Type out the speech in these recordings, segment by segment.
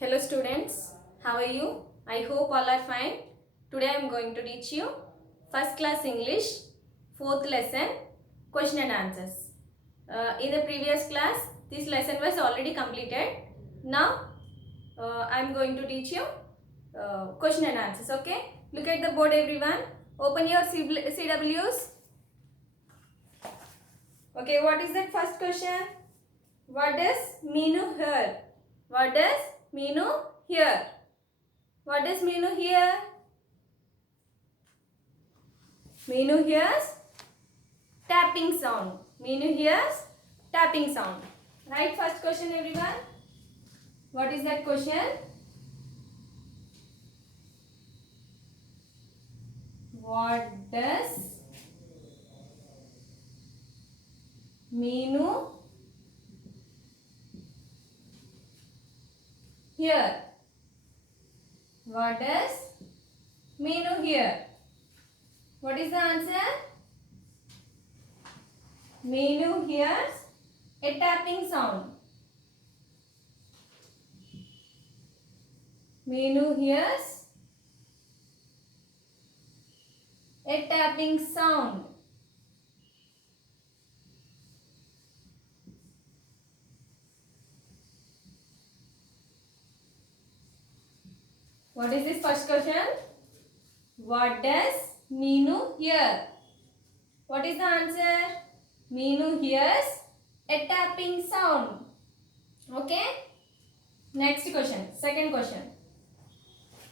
Hello students, how are you? I hope all are fine. Today I am going to teach you first class English, fourth lesson, question and answers. In the previous class, this lesson was already completed. Now I am going to teach you question and answers. Okay? Look at the board everyone. Open your CWs. Okay, what is that first question? What does Meenu here? What does Meenu here? What does Meenu hear? Meenu hears tapping sound. Meenu hears tapping sound. Right, first question everyone. What is that question? What does Meenu hear? What does Meenu hear? What is the answer? Meenu hears a tapping sound. Meenu hears a tapping sound. What is this first question? What does Meenu hear? What is the answer? Meenu hears a tapping sound. Okay? Next question. Second question.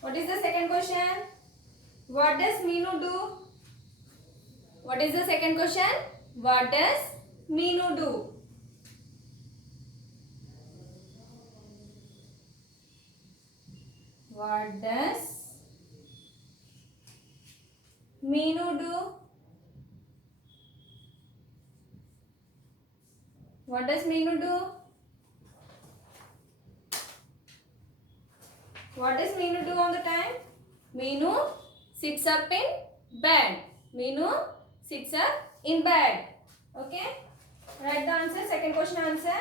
What is the second question? What does Meenu do? What is the second question? What does Meenu do? What does Meenu do? What does Meenu do? What does Meenu do all the time? Meenu sits up in bed. Meenu sits up in bed. Okay? Write the answer. Second question answer.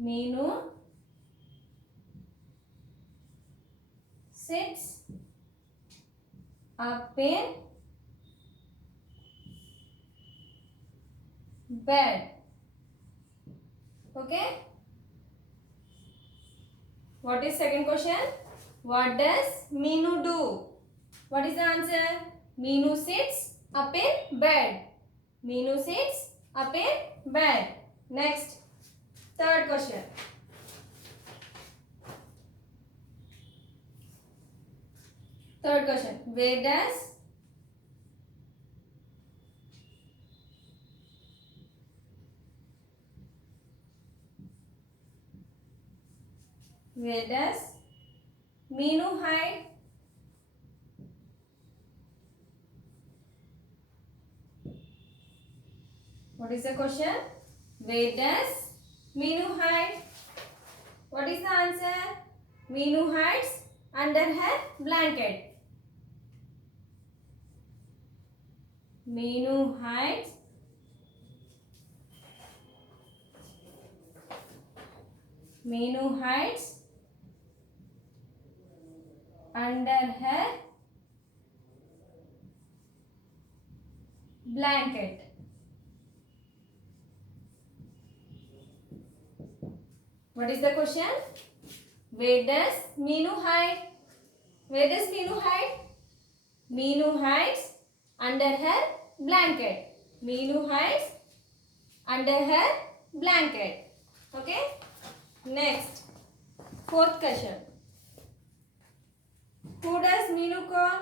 Meenu sits up in bed. Okay? What is second question? What does Meenu do? What is the answer? Meenu sits up in bed. Meenu sits up in bed. Next, third question. Third question. Where does Meenu hide? What is the question? Where does Meenu hide? What is the answer? Meenu hides under her blanket. Meenu hides Meenu hides under her blanket. What is the question? Where does Meenu hide? Where does Meenu hide? Meenu hides under her blanket. Meenu hides under her blanket. Okay? Next, fourth question. Who does Meenu call?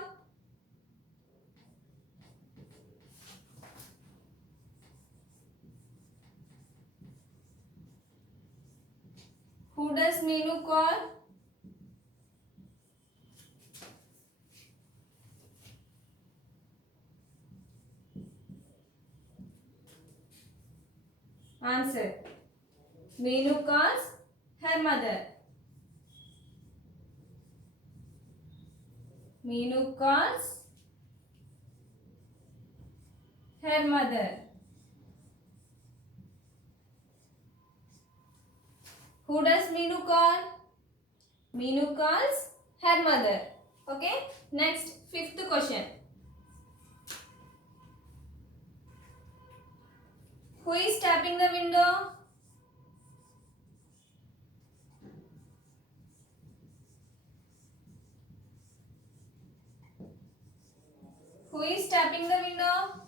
Who does Meenu call? Answer. Meenu calls her mother. Meenu calls her mother. Who does Meenu call? Meenu calls her mother. Okay. Next, fifth question. Who is tapping the window? Who is tapping the window?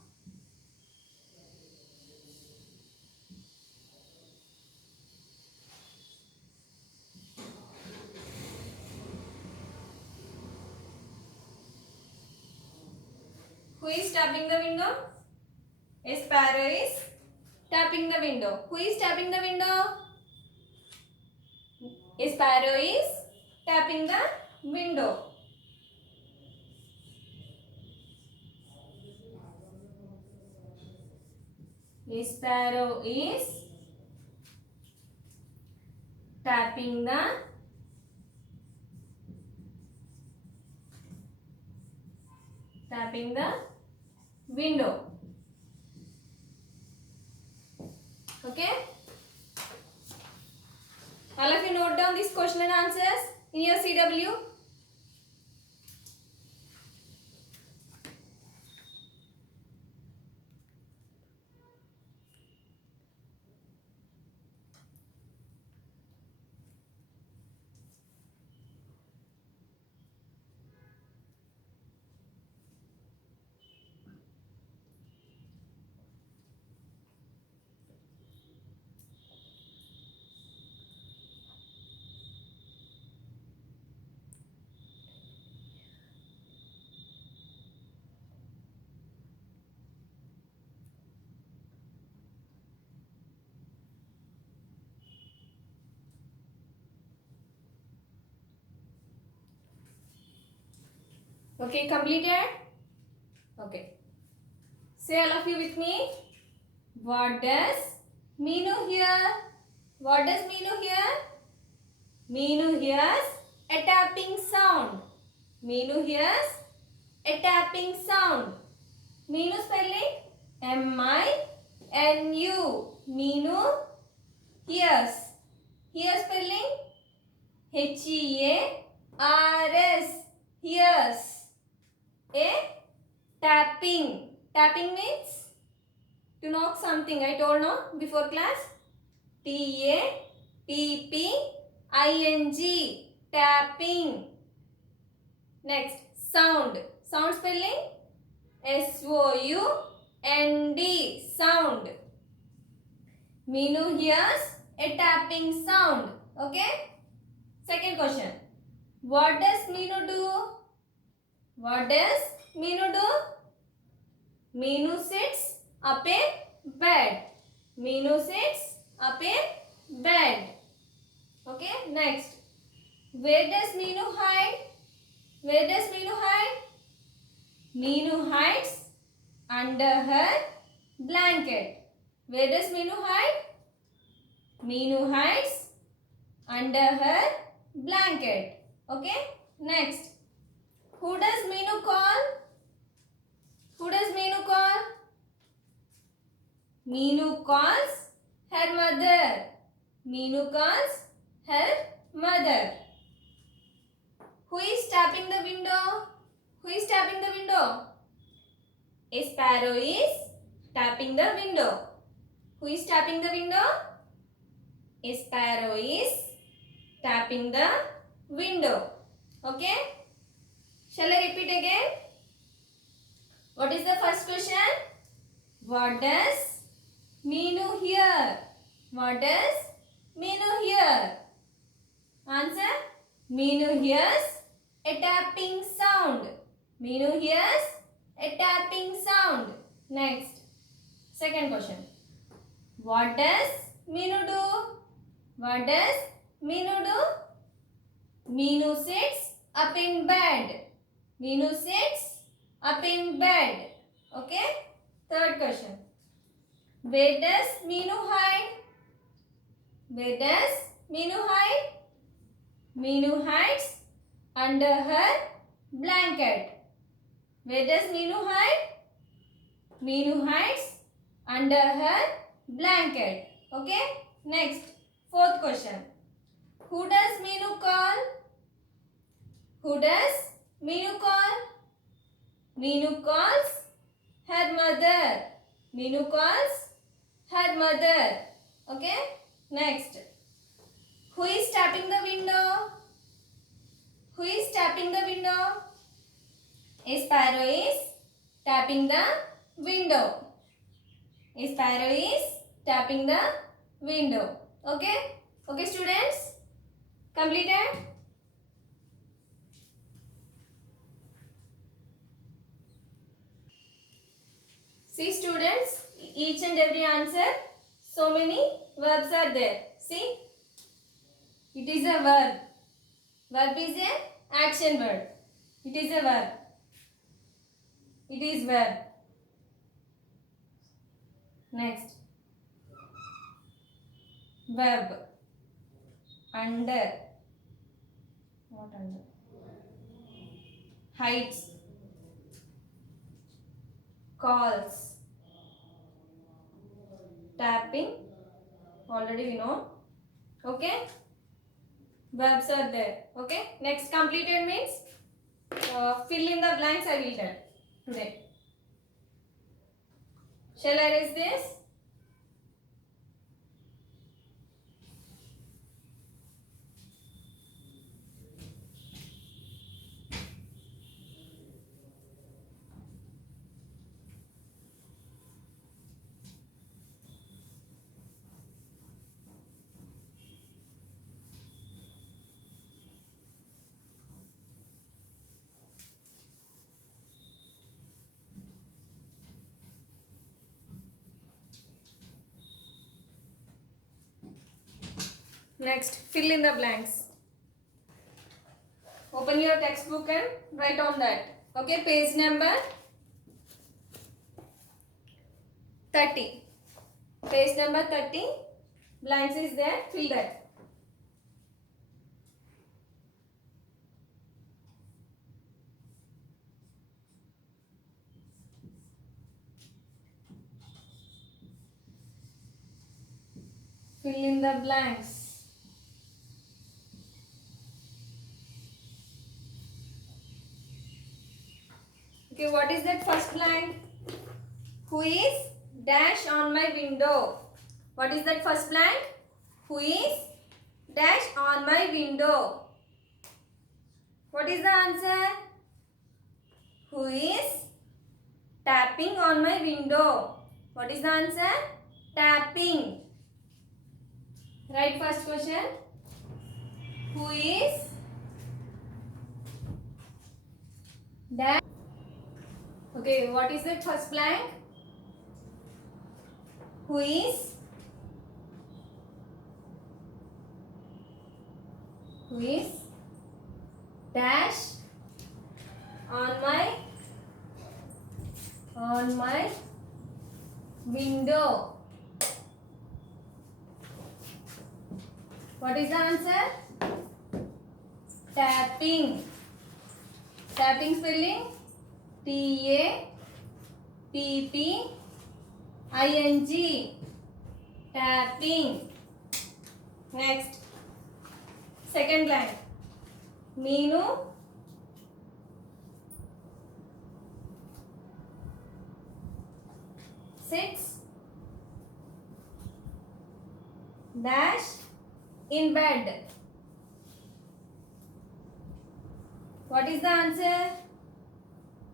Who is tapping the window? A sparrow is tapping the window. Who is tapping the window? A sparrow is tapping the window. A sparrow is tapping the window. Okay. All of you note down this question and answers in your CW. Okay, completed? Okay. Say all of you with me. What does Meenu hear? What does Meenu hear? Meenu hears a tapping sound. Meenu hears a tapping sound. Meenu spelling M-I-N-U. Meenu hears. Hear spelling H-E-A-R-S. Hears. A tapping. Tapping means to knock something. I told no before class. T-A-P-P-I-N-G. Tapping. Next, sound. Sound spelling S-O-U-N-D. Sound. Meenu hears a tapping sound. Okay. Second question. What does Meenu do? What does Meenu do? Meenu sits up in bed. Meenu sits up in bed. Okay. Next. Where does Meenu hide? Where does Meenu hide? Meenu hides under her blanket. Where does Meenu hide? Meenu hides under her blanket. Okay. Next. Who does Meenu call? Who does Meenu call? Meenu calls her mother. Meenu calls her mother. Who is tapping the window? Who is tapping the window? A sparrow is tapping the window. Who is tapping the window? A sparrow is tapping the window. Okay? Shall I repeat again? What is the first question? What does Meenu hear? What does Meenu hear? Answer. Meenu hears a tapping sound. Meenu hears a tapping sound. Next. Second question. What does Meenu do? What does Meenu do? Meenu sits up in bed. Meenu sits up in bed. Okay. Third question. Where does Meenu hide? Where does Meenu hide? Meenu hides under her blanket. Where does Meenu hide? Meenu hides under her blanket. Okay. Next. Fourth question. Who does Meenu call? Who does Meenu call? Meenu calls her mother. Meenu calls her mother. Okay. Next. Who is tapping the window? Who is tapping the window? A sparrow is tapping the window. A sparrow is tapping the window. Okay? Okay, students? Completed? See, students, each and every answer, so many verbs are there. See? It is a verb. Verb is a action word. It is a verb. It is verb. Next. Verb. Under. Not under. Heights. Calls. Tapping. Already we know. Okay. Verbs are there. Okay. Next, completed means fill in the blanks I will tell today. Shall I erase this? Next, fill in the blanks. Open your textbook and write on that. Okay, page number 30. Page number 30. Blanks is there. Fill that. Fill in the blanks. Okay, what is that first blank? Who is dash on my window? What is that first blank? Who is dash on my window? What is the answer? Who is tapping on my window? What is the answer? Tapping. Right, first question. Who is dash? Okay, what is that first blank? Who is dash on my window? What is the answer? Tapping. Tapping spelling T-A-P-P-I-N-G. Tapping. Next. Second line. Meenu sits dash in bed. What is the answer?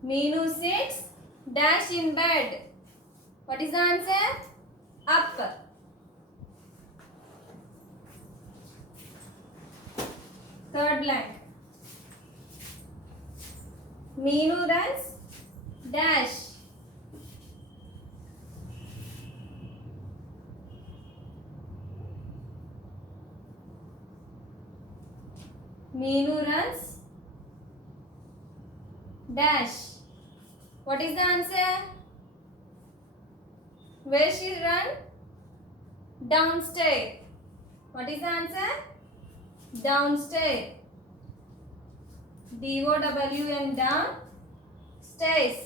Meenu sits dash in bed. What is the answer? Up. Third blank. Meenu runs dash. Meenu runs dash. What is the answer? Where she run? Downstairs. What is the answer? Downstairs. D-O-W-N, down. Stairs.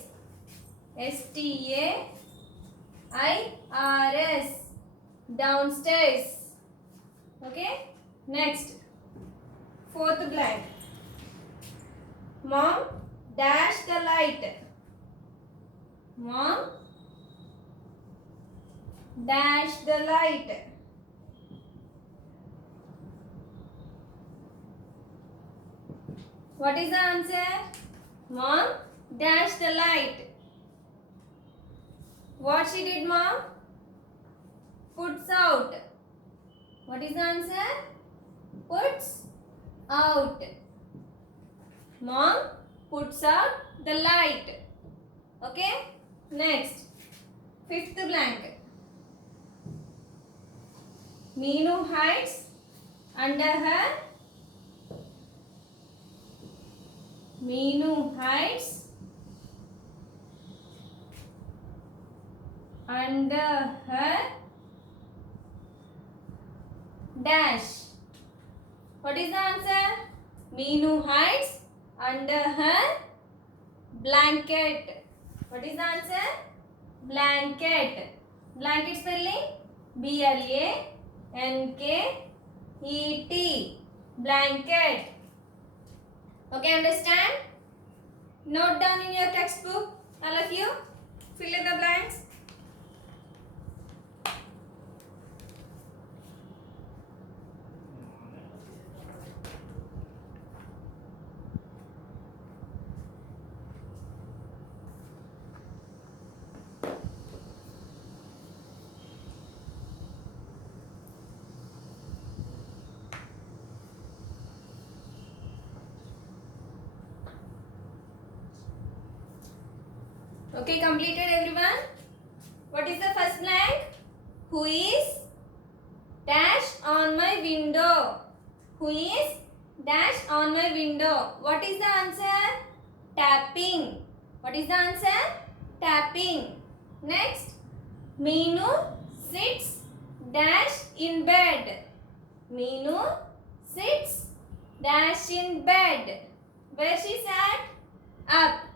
S-T-A-I-R-S. Downstairs. Okay. Next. Fourth blank. Mom dash the light. Mom dash the light. What is the answer? Mom dash the light. What she did, mom? Puts out. What is the answer? Puts out. Mom puts out the light. Okay? Next. Fifth blank. Meenu hides under her. Meenu hides under her dash. What is the answer? Meenu hides under her blanket. What is the answer? Blanket. Blanket spelling B-L-A-N-K-E-T. Blanket. Okay, understand? Note down in your textbook, all of you. Fill in the blanks. Okay, completed everyone. What is the first blank? Who is dash on my window? Who is dash on my window? What is the answer? Tapping. What is the answer? Tapping. Next, Meenu sits dash in bed. Meenu sits dash in bed. Where she sat? Up.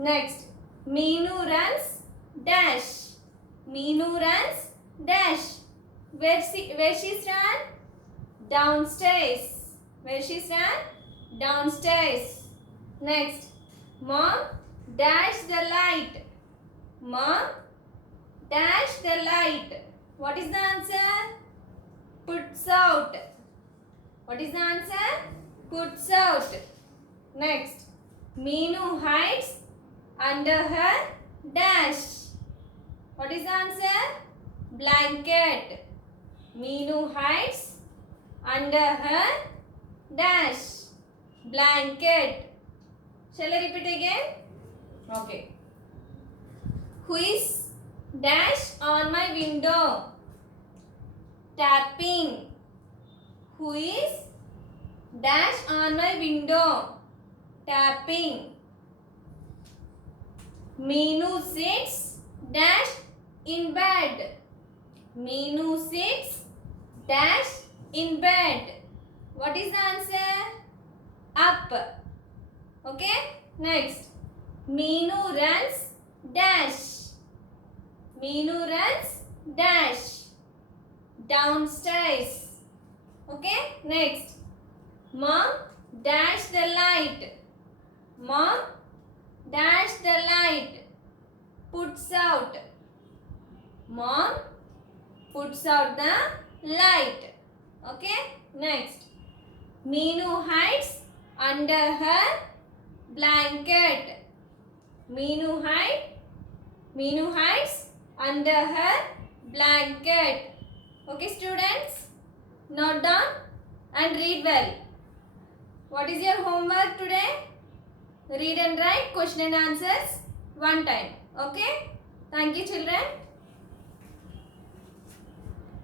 Next, Meenu runs dash. Meenu runs dash. Where she's run? Downstairs. Where she's run? Downstairs. Next, Mom dash the light. Mom dash the light. What is the answer? Puts out. What is the answer? Puts out. Next, Meenu hides under her dash. What is the answer? Blanket. Meenu hides under her dash. Blanket. Shall I repeat again? Okay. Who is dash on my window? Tapping. Who is dash on my window? Tapping. Meenu sits dash in bed. Meenu sits dash in bed. What is the answer? Up. Okay. Next. Meenu runs dash. Meenu runs dash. Downstairs. Okay. Next. Mom dash the light. Mom dash the light. Puts out. Mom puts out the light. Okay. Next. Meenu hides under her blanket. Meenu hides under her blanket. Okay, students, note down and read well. What is your homework today? Read and write question and answers one time. Okay? Thank you, children.